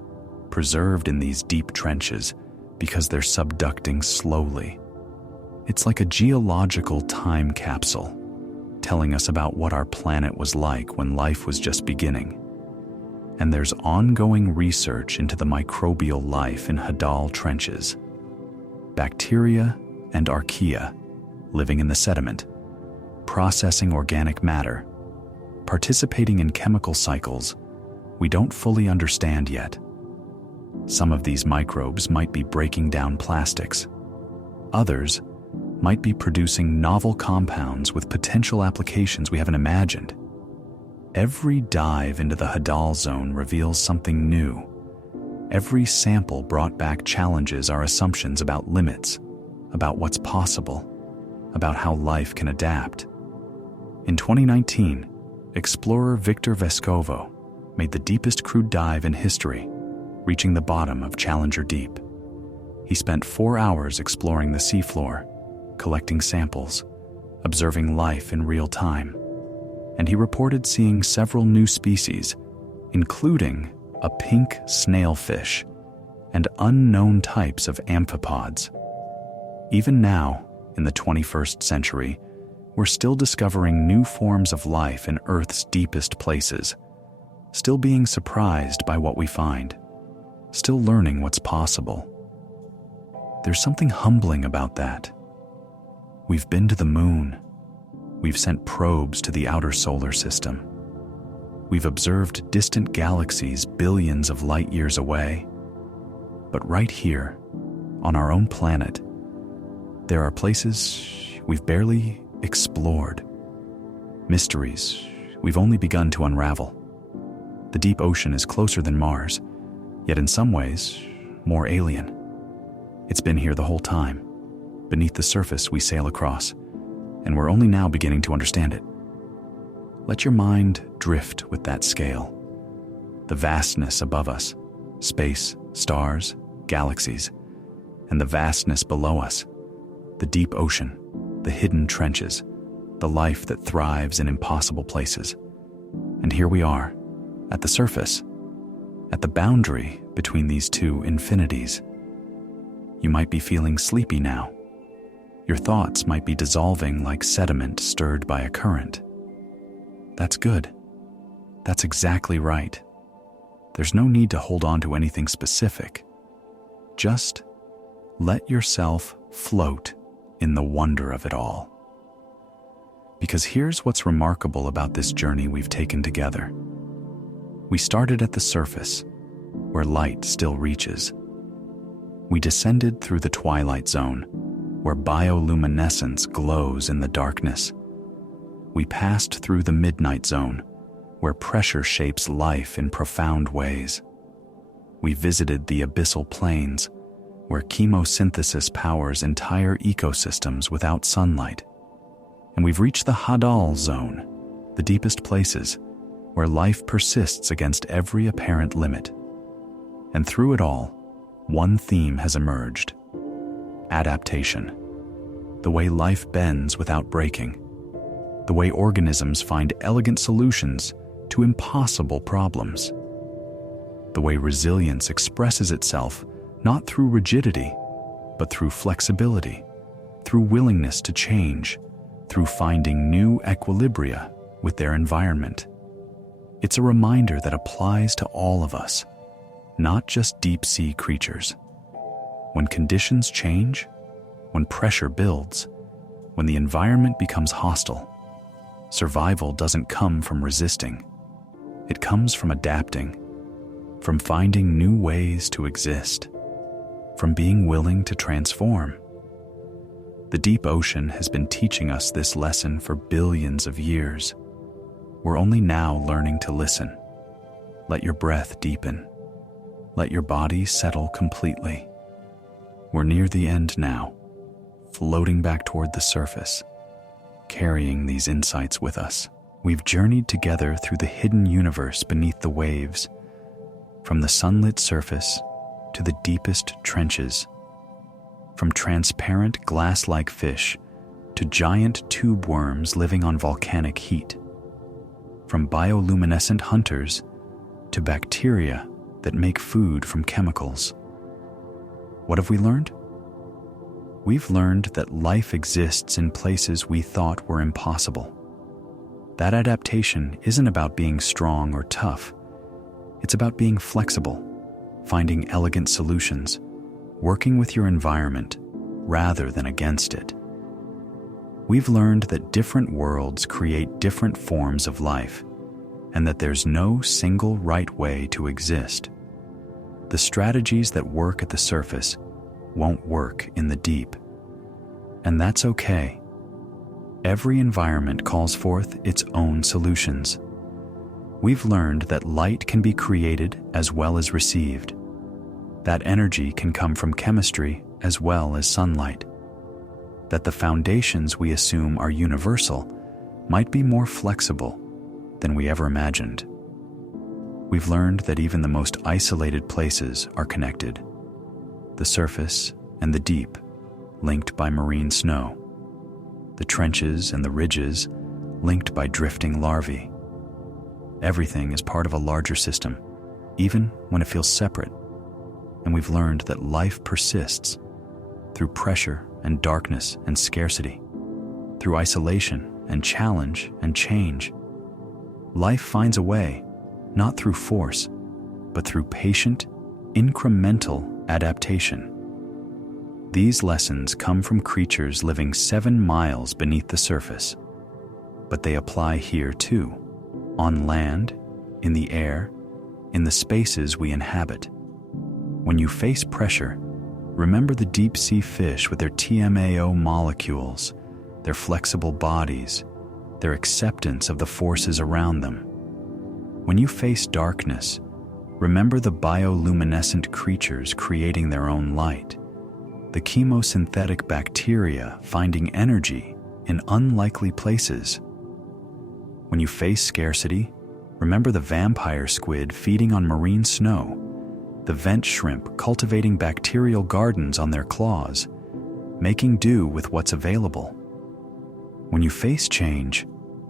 preserved in these deep trenches because they're subducting slowly. It's like a geological time capsule, telling us about what our planet was like when life was just beginning. And there's ongoing research into the microbial life in Hadal trenches. Bacteria and archaea living in the sediment, processing organic matter, participating in chemical cycles we don't fully understand yet. Some of these microbes might be breaking down plastics. Others might be producing novel compounds with potential applications we haven't imagined. Every dive into the Hadal zone reveals something new. Every sample brought back challenges our assumptions about limits, about what's possible, about how life can adapt. In 2019, explorer Victor Vescovo made the deepest crewed dive in history, reaching the bottom of Challenger Deep. He spent 4 hours exploring the seafloor, collecting samples, observing life in real time, and he reported seeing several new species, including a pink snailfish and unknown types of amphipods. Even now, in the 21st century, we're still discovering new forms of life in Earth's deepest places, still being surprised by what we find, still learning what's possible. There's something humbling about that. We've been to the moon. We've sent probes to the outer solar system. We've observed distant galaxies billions of light years away. But right here, on our own planet, there are places we've barely explored. Mysteries we've only begun to unravel. The deep ocean is closer than Mars, yet in some ways, more alien. It's been here the whole time, beneath the surface we sail across, and we're only now beginning to understand it. Let your mind drift with that scale. The vastness above us, space, stars, galaxies, and the vastness below us, the deep ocean, the hidden trenches, the life that thrives in impossible places. And here we are, at the surface, at the boundary between these two infinities. You might be feeling sleepy now. Your thoughts might be dissolving like sediment stirred by a current. That's good. That's exactly right. There's no need to hold on to anything specific. Just let yourself float in the wonder of it all. Because here's what's remarkable about this journey we've taken together. We started at the surface, where light still reaches. We descended through the Twilight Zone, where bioluminescence glows in the darkness. We passed through the Midnight Zone, where pressure shapes life in profound ways. We visited the Abyssal Plains, where chemosynthesis powers entire ecosystems without sunlight. And we've reached the Hadal Zone, the deepest places, where life persists against every apparent limit. And through it all, one theme has emerged: adaptation. The way life bends without breaking. The way organisms find elegant solutions to impossible problems. The way resilience expresses itself not through rigidity, but through flexibility, through willingness to change, through finding new equilibria with their environment. It's a reminder that applies to all of us, not just deep-sea creatures. When conditions change, when pressure builds, when the environment becomes hostile, survival doesn't come from resisting. It comes from adapting, from finding new ways to exist, from being willing to transform. The deep ocean has been teaching us this lesson for billions of years. We're only now learning to listen. Let your breath deepen. Let your body settle completely. We're near the end now, floating back toward the surface, carrying these insights with us. We've journeyed together through the hidden universe beneath the waves, from the sunlit surface to the deepest trenches, from transparent glass-like fish to giant tube worms living on volcanic heat, from bioluminescent hunters to bacteria that make food from chemicals. What have we learned? We've learned that life exists in places we thought were impossible. That adaptation isn't about being strong or tough. It's about being flexible, finding elegant solutions, working with your environment rather than against it. We've learned that different worlds create different forms of life, and that there's no single right way to exist. The strategies that work at the surface won't work in the deep. And that's okay. Every environment calls forth its own solutions. We've learned that light can be created as well as received. That energy can come from chemistry as well as sunlight. That the foundations we assume are universal might be more flexible than we ever imagined. We've learned that even the most isolated places are connected. The surface and the deep, linked by marine snow. The trenches and the ridges, linked by drifting larvae. Everything is part of a larger system, even when it feels separate. And we've learned that life persists through pressure and darkness and scarcity, through isolation and challenge and change. Life finds a way, not through force, but through patient, incremental adaptation. These lessons come from creatures living 7 miles beneath the surface, but they apply here too, on land, in the air, in the spaces we inhabit. When you face pressure, remember the deep-sea fish with their TMAO molecules, their flexible bodies, their acceptance of the forces around them. When you face darkness, remember the bioluminescent creatures creating their own light, the chemosynthetic bacteria finding energy in unlikely places. When you face scarcity, remember the vampire squid feeding on marine snow, the vent shrimp cultivating bacterial gardens on their claws, making do with what's available. When you face change,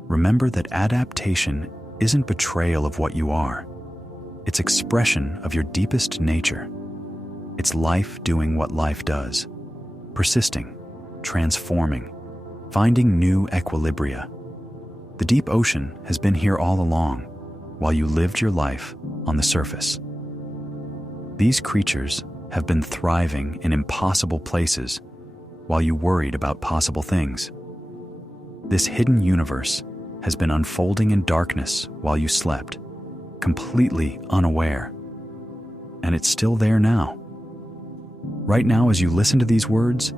remember that adaptation isn't betrayal of what you are. It's expression of your deepest nature. It's life doing what life does, persisting, transforming, finding new equilibria. The deep ocean has been here all along, while you lived your life on the surface. These creatures have been thriving in impossible places while you worried about possible things. This hidden universe has been unfolding in darkness while you slept, completely unaware. And it's still there now. Right now, as you listen to these words,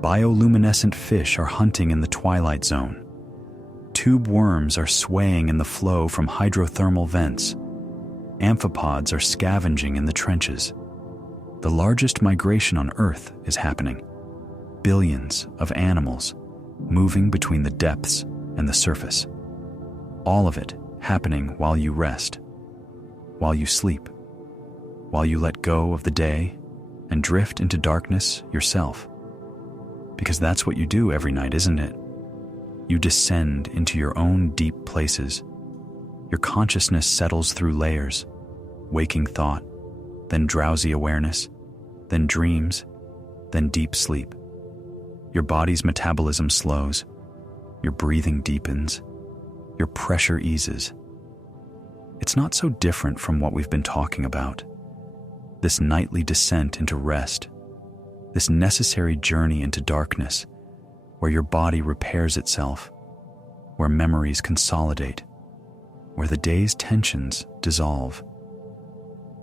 bioluminescent fish are hunting in the Twilight Zone. Tube worms are swaying in the flow from hydrothermal vents. Amphipods are scavenging in the trenches. The largest migration on Earth is happening. Billions of animals moving between the depths and the surface. All of it happening while you rest, while you sleep, while you let go of the day and drift into darkness yourself. Because that's what you do every night, isn't it? You descend into your own deep places. Your consciousness settles through layers, waking thought, then drowsy awareness, then dreams, then deep sleep. Your body's metabolism slows, your breathing deepens, your pressure eases. It's not so different from what we've been talking about. This nightly descent into rest, this necessary journey into darkness, where your body repairs itself, where memories consolidate, where the day's tensions dissolve.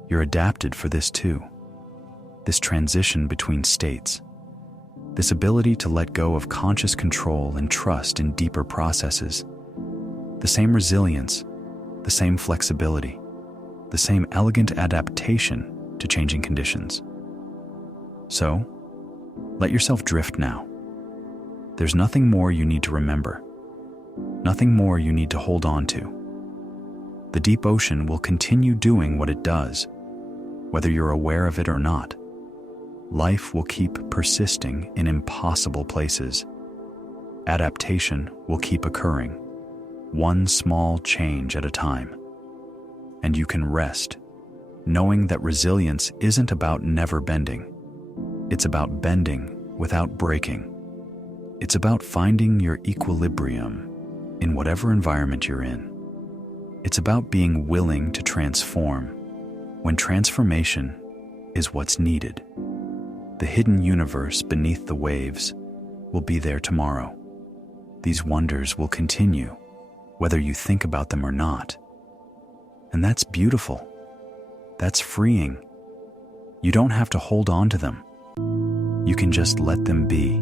You're adapted for this too, this transition between states, this ability to let go of conscious control and trust in deeper processes, the same resilience, the same flexibility, the same elegant adaptation to changing conditions. So, let yourself drift now. There's nothing more you need to remember, nothing more you need to hold on to. The deep ocean will continue doing what it does, whether you're aware of it or not. Life will keep persisting in impossible places. Adaptation will keep occurring, one small change at a time. And you can rest, knowing that resilience isn't about never bending. It's about bending without breaking. It's about finding your equilibrium in whatever environment you're in. It's about being willing to transform when transformation is what's needed. The hidden universe beneath the waves will be there tomorrow. These wonders will continue, whether you think about them or not. And that's beautiful. That's freeing. You don't have to hold on to them. You can just let them be.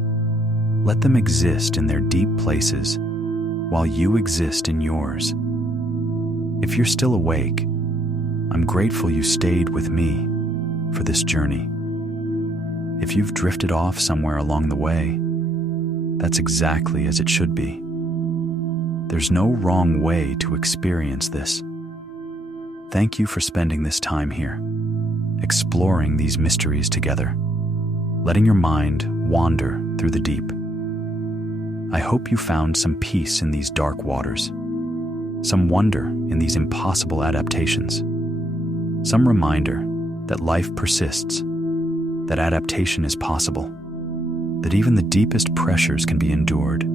Let them exist in their deep places while you exist in yours. If you're still awake, I'm grateful you stayed with me for this journey. If you've drifted off somewhere along the way, that's exactly as it should be. There's no wrong way to experience this. Thank you for spending this time here, exploring these mysteries together, letting your mind wander through the deep. I hope you found some peace in these dark waters, some wonder in these impossible adaptations, some reminder that life persists, that adaptation is possible, that even the deepest pressures can be endured.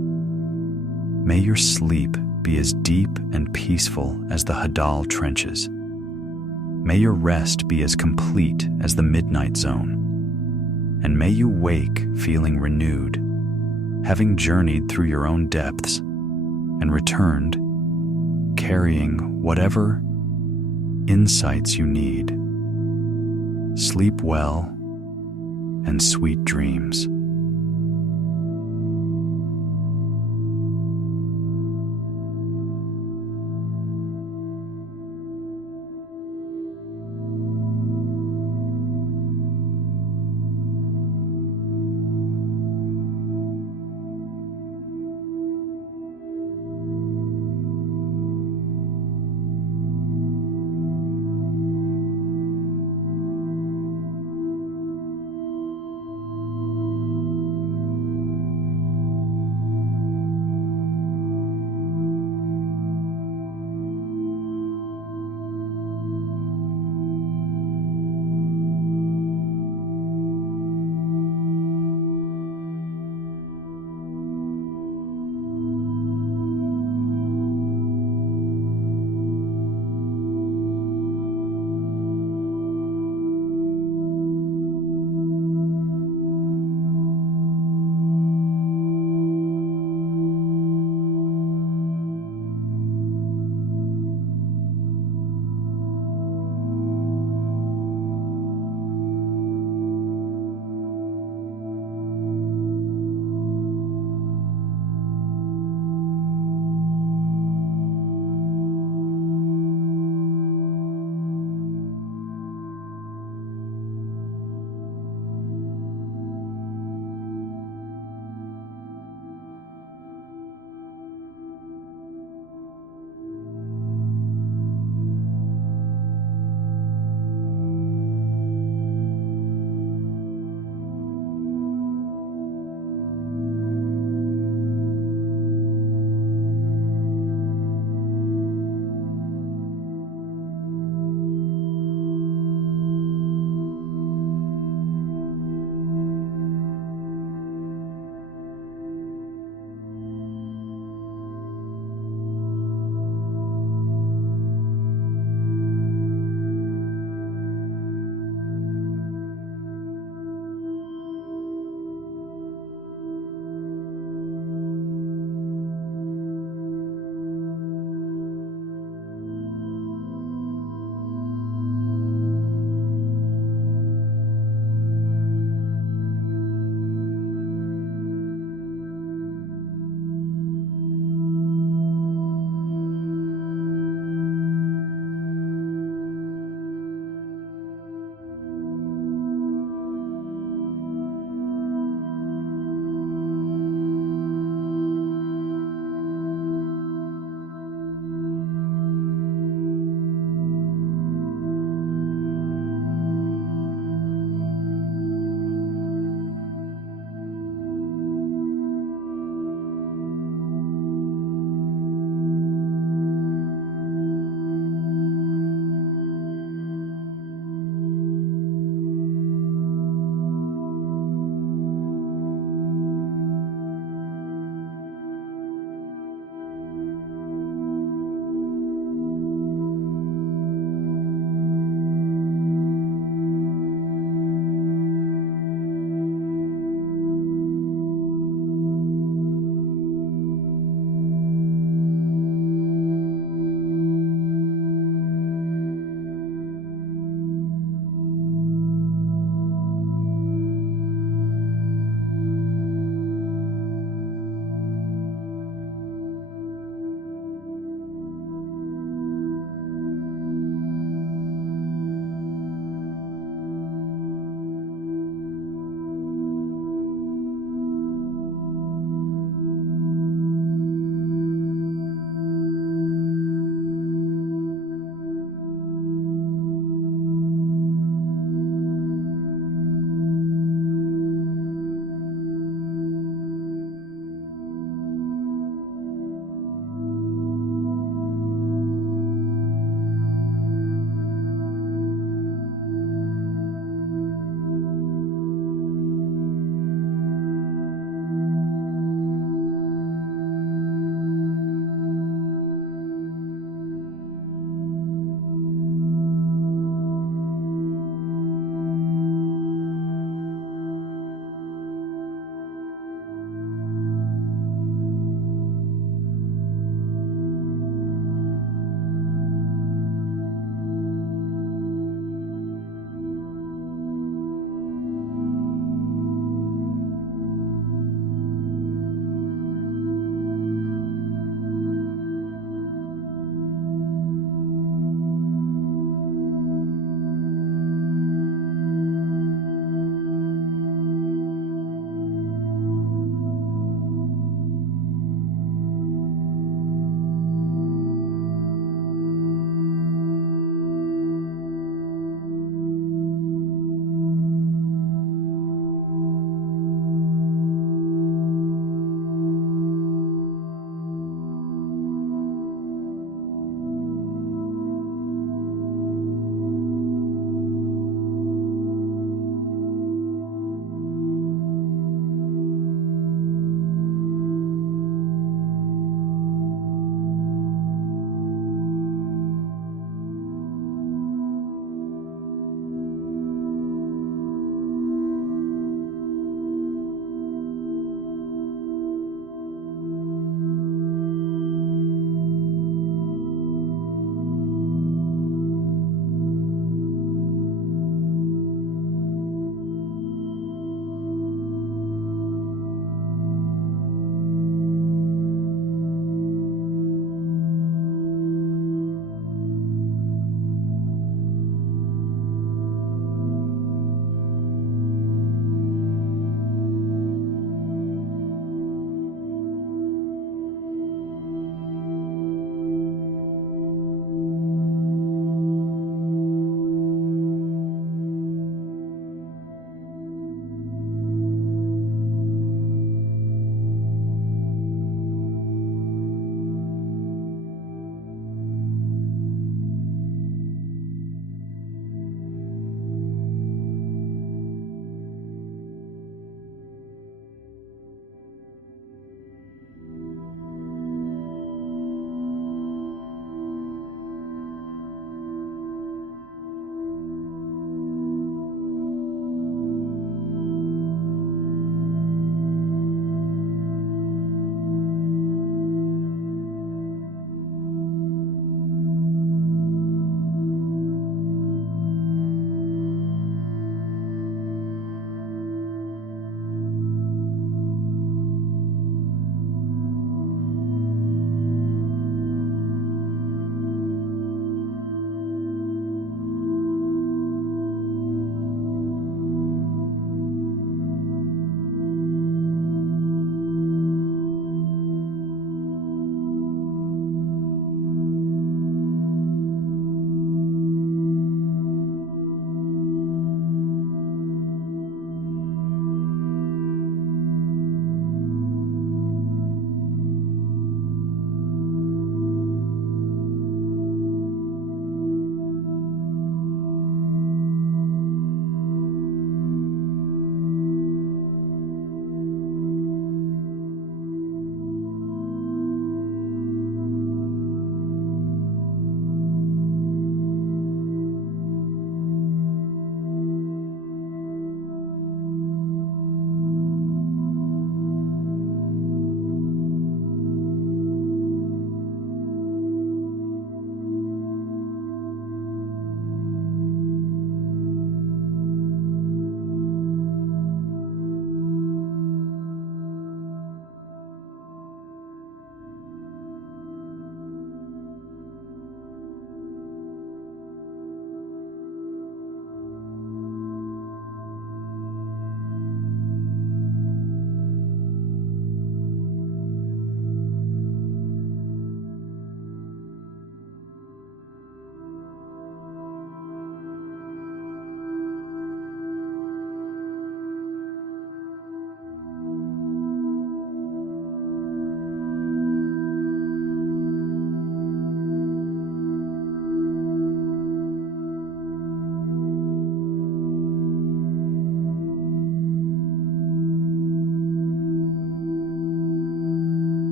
May your sleep be as deep and peaceful as the Hadal trenches. May your rest be as complete as the midnight zone. And may you wake feeling renewed, having journeyed through your own depths and returned, carrying whatever insights you need. Sleep well and sweet dreams.